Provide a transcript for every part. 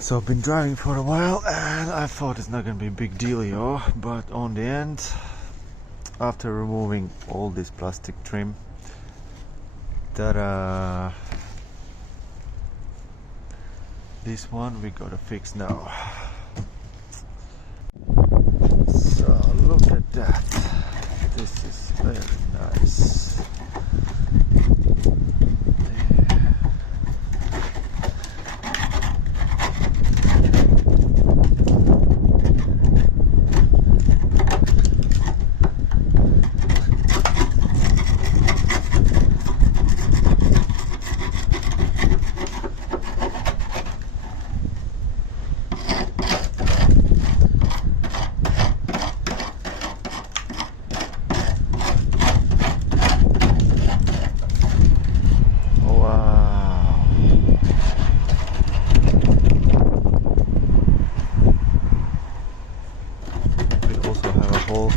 So I've been driving for a while and I thought it's not gonna be a big dealio, but on the end, after removing all this plastic trim, ta-da! This one we gotta fix now. So look at that. This is very nice.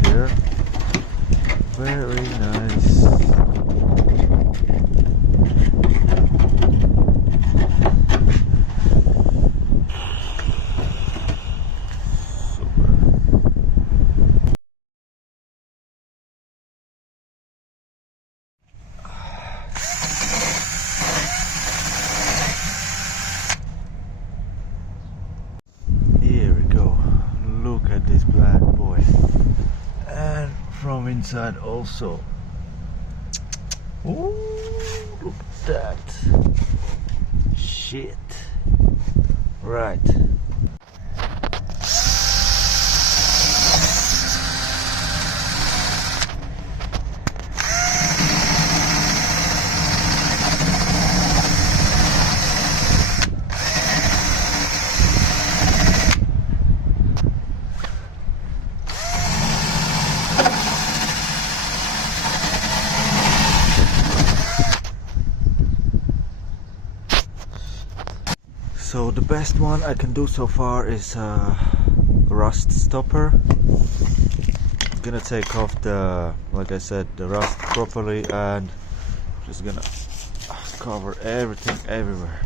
Here, very nice. Here we go. Look at this bad boy. And from inside also. Ooh, look at that. Shit. Right. So the best one I can do so far is rust stopper. Gonna take off the, like I said, the rust properly and just gonna cover everything everywhere.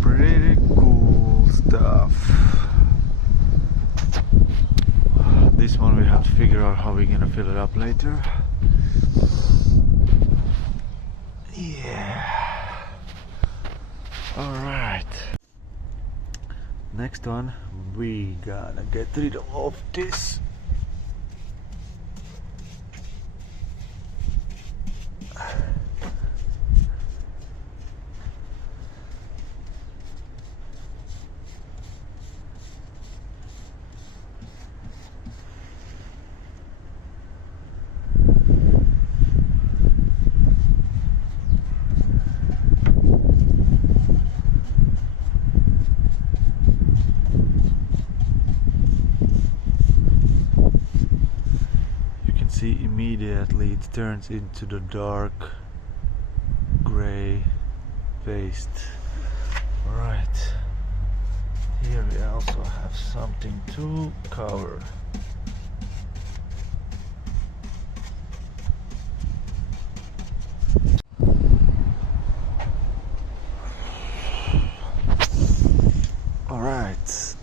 Pretty cool stuff. This one we have to figure out how we're gonna fill it up later. Yeah. Alright, next one we gotta get rid of this. See, immediately it turns into the dark gray paste. Alright, here we also have something to cover. Alright,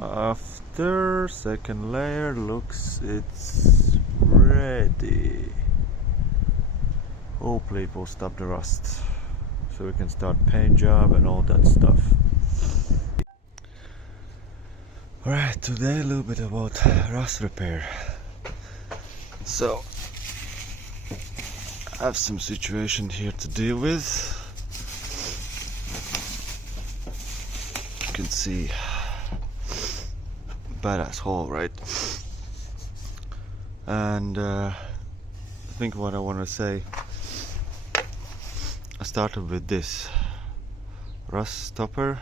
after second layer looks it's ready. Hopefully it will stop the rust so we can start paint job and all that stuff. Alright, today a little bit about rust repair. So I have some situation here to deal with. You can see badass hole, right? And I think what I want to say, I started with this rust stopper.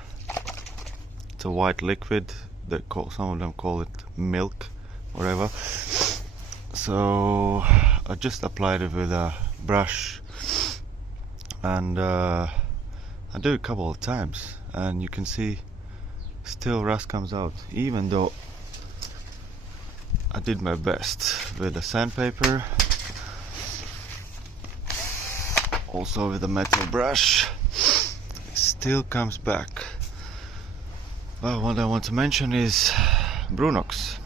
It's a white liquid that some of them call it milk, whatever. So I just applied it with a brush and I do it a couple of times and you can see still rust comes out, even though I did my best with the sandpaper, also with a metal brush. still comes back. Well, what I want to mention is Brunox.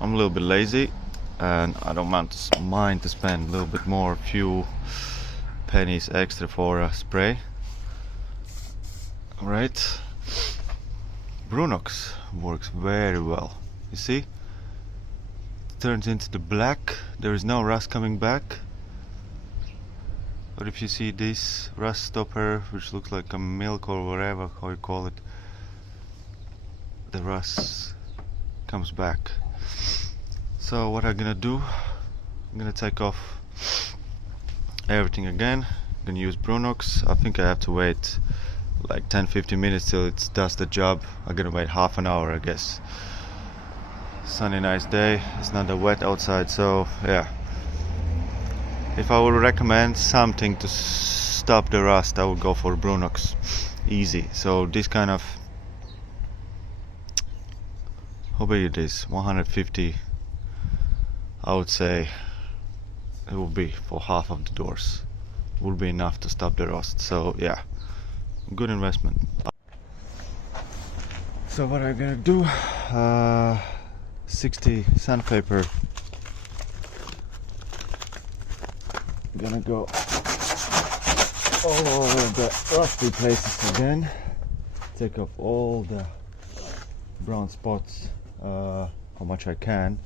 I'm a little bit lazy and I don't mind to spend a little bit more, few pennies extra for a spray. Right? Brunox works very well. You see? It turns into the black. There is no rust coming back. But if you see this rust stopper, which looks like a milk or whatever how you call it, the rust comes back. So what I'm gonna do, I'm gonna take off everything again. I'm gonna use Brunox. I think I have to wait like 10-15 minutes till it does the job. I'm gonna wait half an hour, I guess. Sunny, nice day. It's not that wet outside, so yeah. If I would recommend something to stop the rust, I would go for Brunox. Easy. So this kind of, how big it is? 150. I would say it will be for half of the doors. It will be enough to stop the rust. So yeah, good investment. So what I'm gonna do, 60 sandpaper. I'm gonna go all over the rusty places again. Take off all the brown spots, how much I can.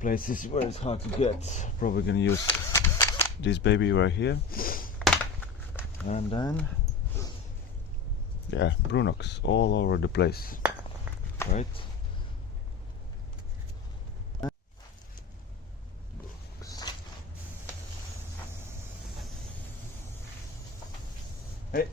Places where it's hard to get. Probably gonna use this baby right here. And then, yeah, Brunox all over the place, right? Hey.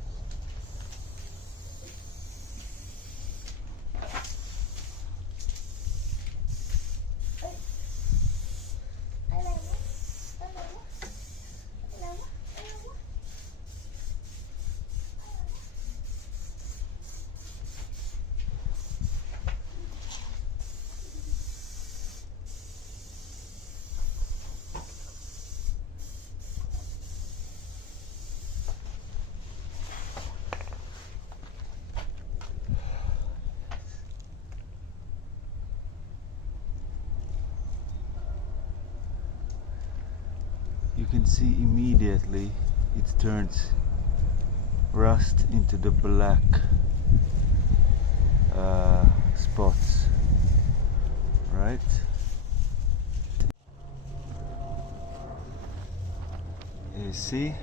You can see immediately it turns rust into the black spots, right? You see?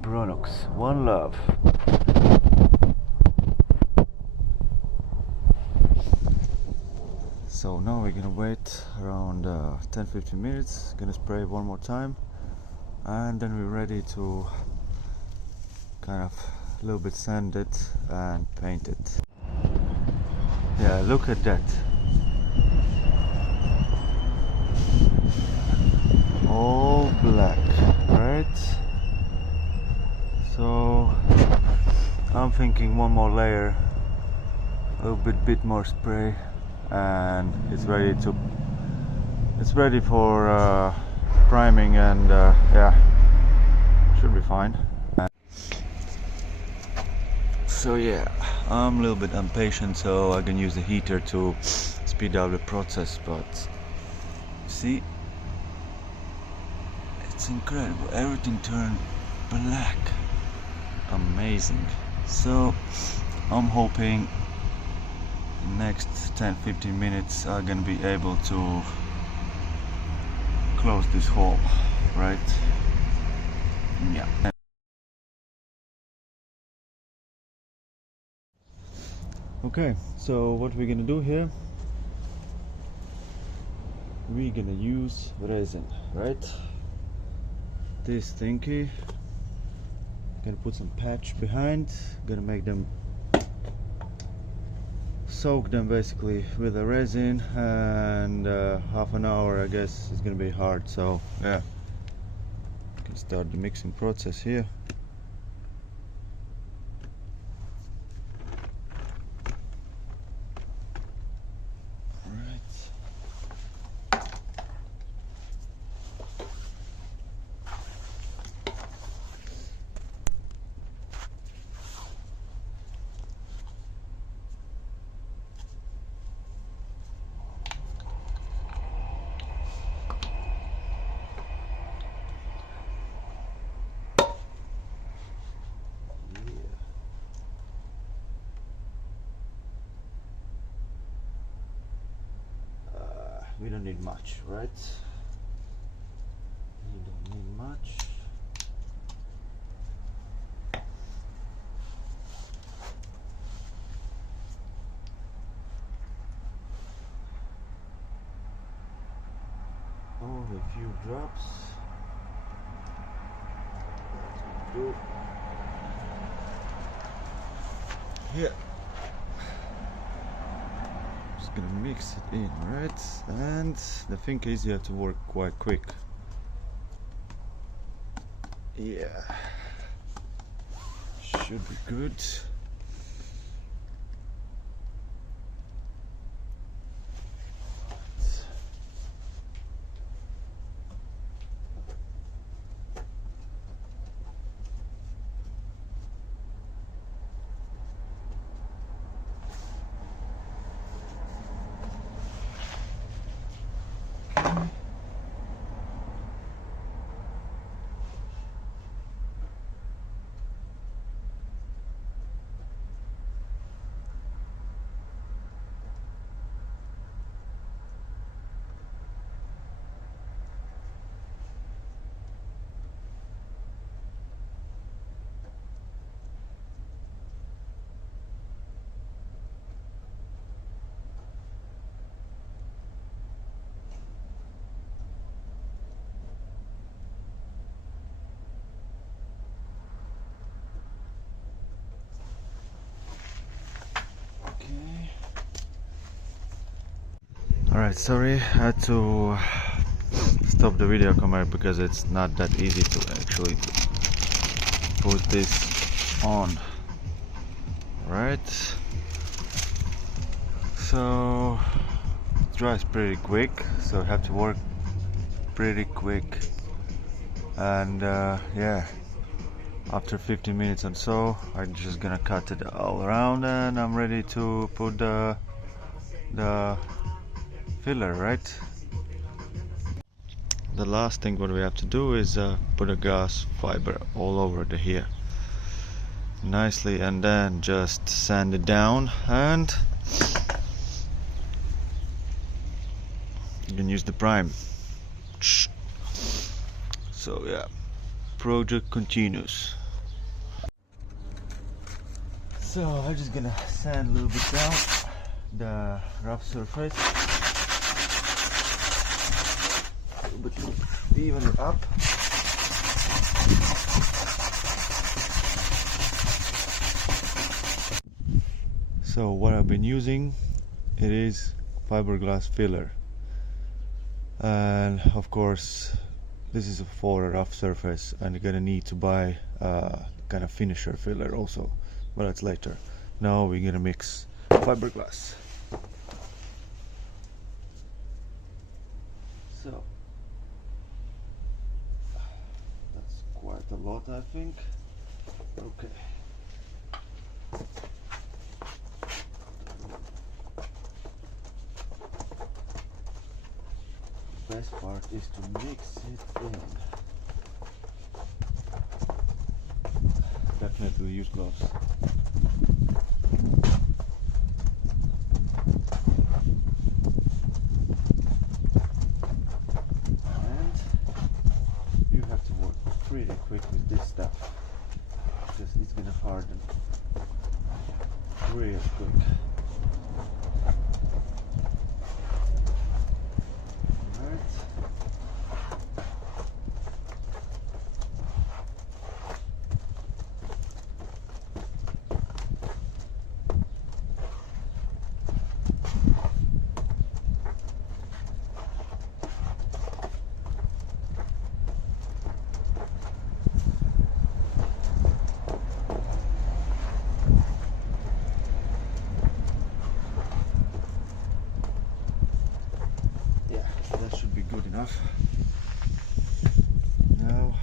Brunox, one love. So now we're gonna wait around 10-15 minutes, gonna spray one more time, and then we're ready to kind of a little bit sand it and paint it. Yeah, look at that. All black, right? So I'm thinking one more layer, a little bit more spray, and it's ready for priming, and yeah, should be fine. So yeah, I'm a little bit impatient, so I can use the heater to speed up the process, but see, it's incredible, everything turned black, amazing. So I'm hoping next 10-15 minutes I'm gonna be able to close this hole, right? Yeah. Okay, so what we're gonna do here, we're gonna use resin, right? This thingy, gonna put some patch behind, gonna make them, soak them basically with the resin, and half an hour I guess it's gonna be hard, so yeah, can start the mixing process here. we don't need much, right? We don't need much. Only a few drops. Do here. Just gonna mix it in, right? And the thing is, you have to work quite quick. Yeah, should be good. Alright, sorry, I had to stop the video camera because it's not that easy to actually put this on. Right, so it dries pretty quick, so I have to work pretty quick. And yeah, after 15 minutes and so, I'm just gonna cut it all around and I'm ready to put the filler, right? The last thing what we have to do is put a glass fiber all over the here nicely, and then just sand it down, and you can use the prime. So yeah, project continues. So I'm just gonna sand a little bit down the rough surface, a little bit even it up. So what I've been using, it is fiberglass filler, and of course this is for a rough surface, and you're gonna need to buy kind of finisher filler also, but that's later. Now we're gonna mix fiberglass. So that's quite a lot, I think. Okay. Best part is to mix it in. Definitely use gloves. And you have to work pretty quick with this stuff, because it's gonna harden real quick. That should be good enough. Now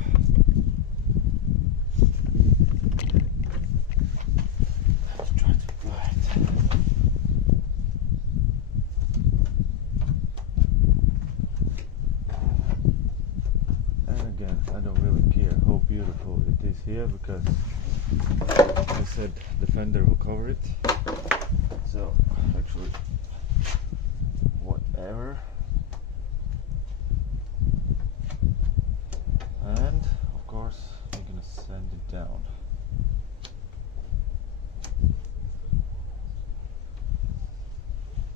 let's try to apply it. And again, I don't really care how beautiful it is here, because I said the fender will cover it. So actually, whatever. it down.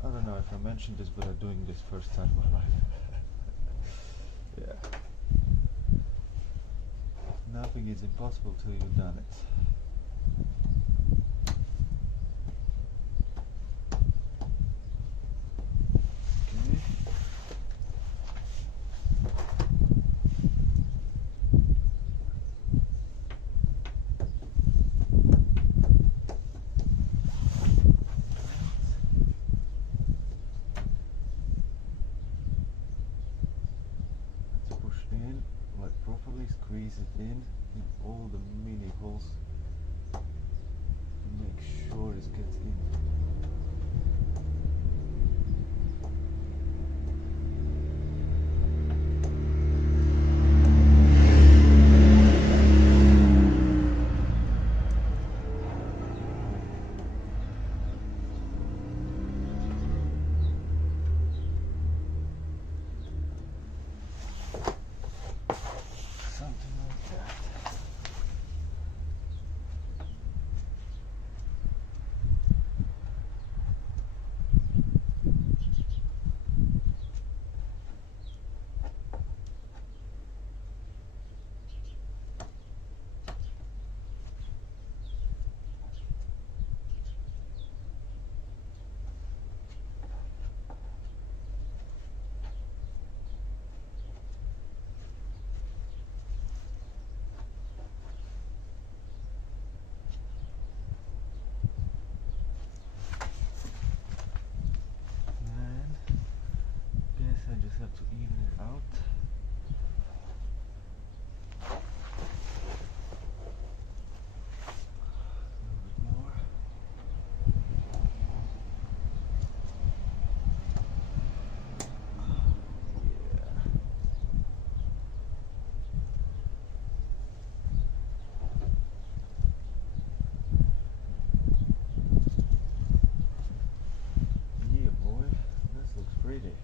I don't know if I mentioned this, but I'm doing this first time in my life. Yeah. Nothing is impossible till you've done it. Properly squeeze it in all the mini holes and make sure it gets in. I just have to even it out. A little bit more. Yeah, boy, this looks pretty.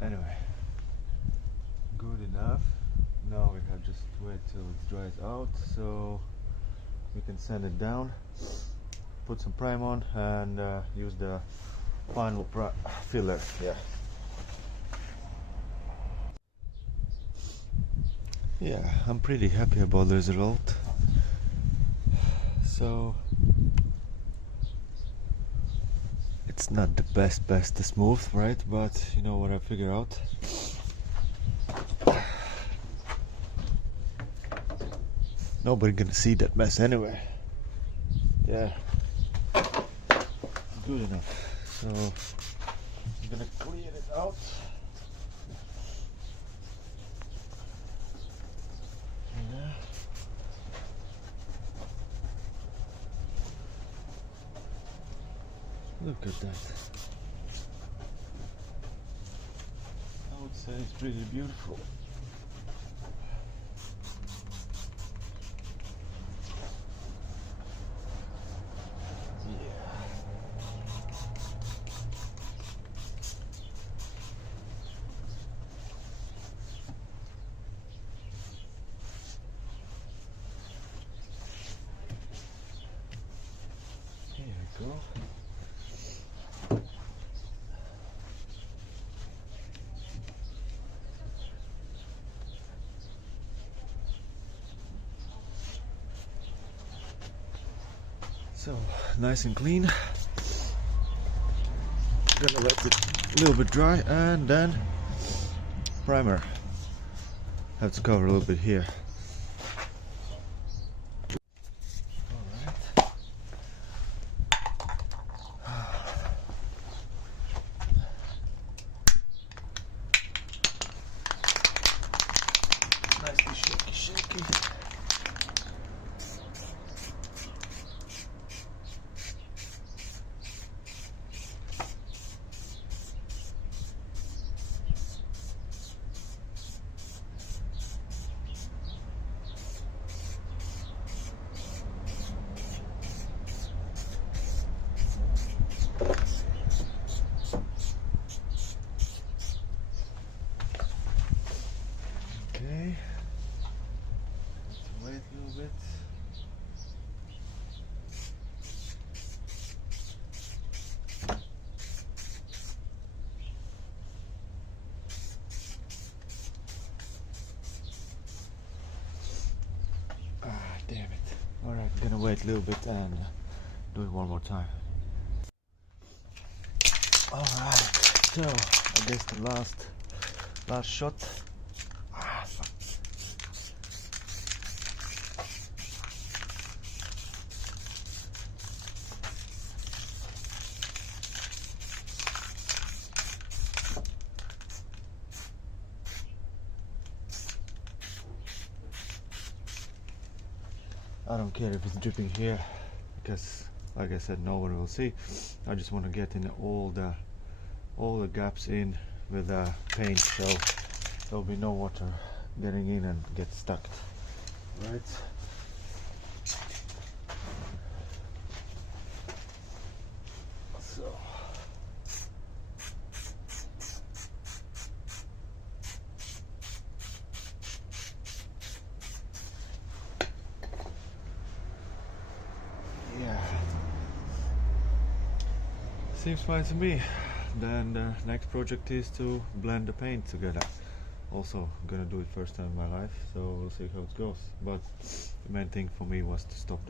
Anyway, good enough. Now we have just to wait till it dries out so we can sand it down, put some prime on, and use the final filler. Yeah, I'm pretty happy about the result. So it's not the best smooth, right? But you know what I figure out? Nobody gonna see that mess anyway. Yeah, good enough. So I'm gonna clean it out. Yeah. Look at that. I would say it's pretty beautiful. Here we go. So nice and clean. Gonna let it a little bit dry and then primer. Have to cover a little bit here. Nicely shaky. gonna wait a little bit and do it one more time. Alright, so I guess the last shot. Fuck. I don't care if it's dripping here, because like I said, no one will see. I just want to get in all the gaps in with the paint, so there'll be no water getting in and get stuck. Right. So. Seems fine to me. Then the next project is to blend the paint together. Also, I'm gonna do it first time in my life, so we'll see how it goes. But the main thing for me was to stop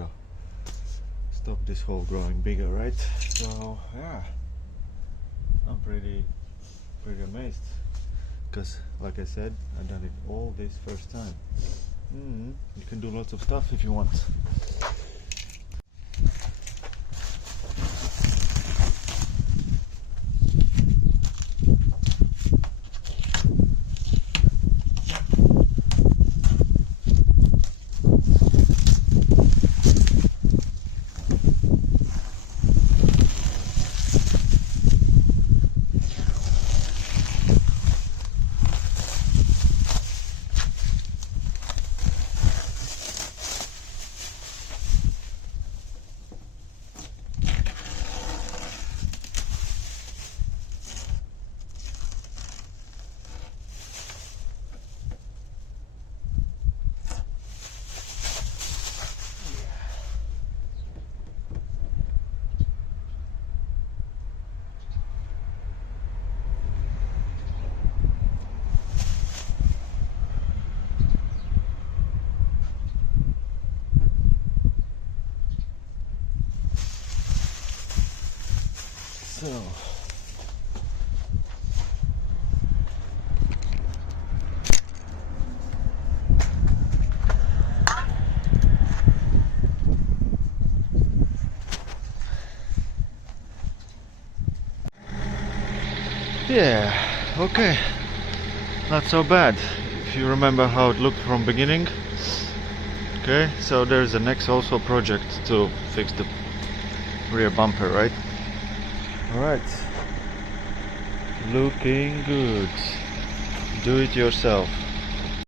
this hole growing bigger, right? So yeah, I'm pretty amazed, because like I said, I've done it all this first time. You can do lots of stuff if you want. So yeah, okay, not so bad if you remember how it looked from beginning. Okay, so there's the next also project to fix the rear bumper, right? Alright, looking good. Do it yourself.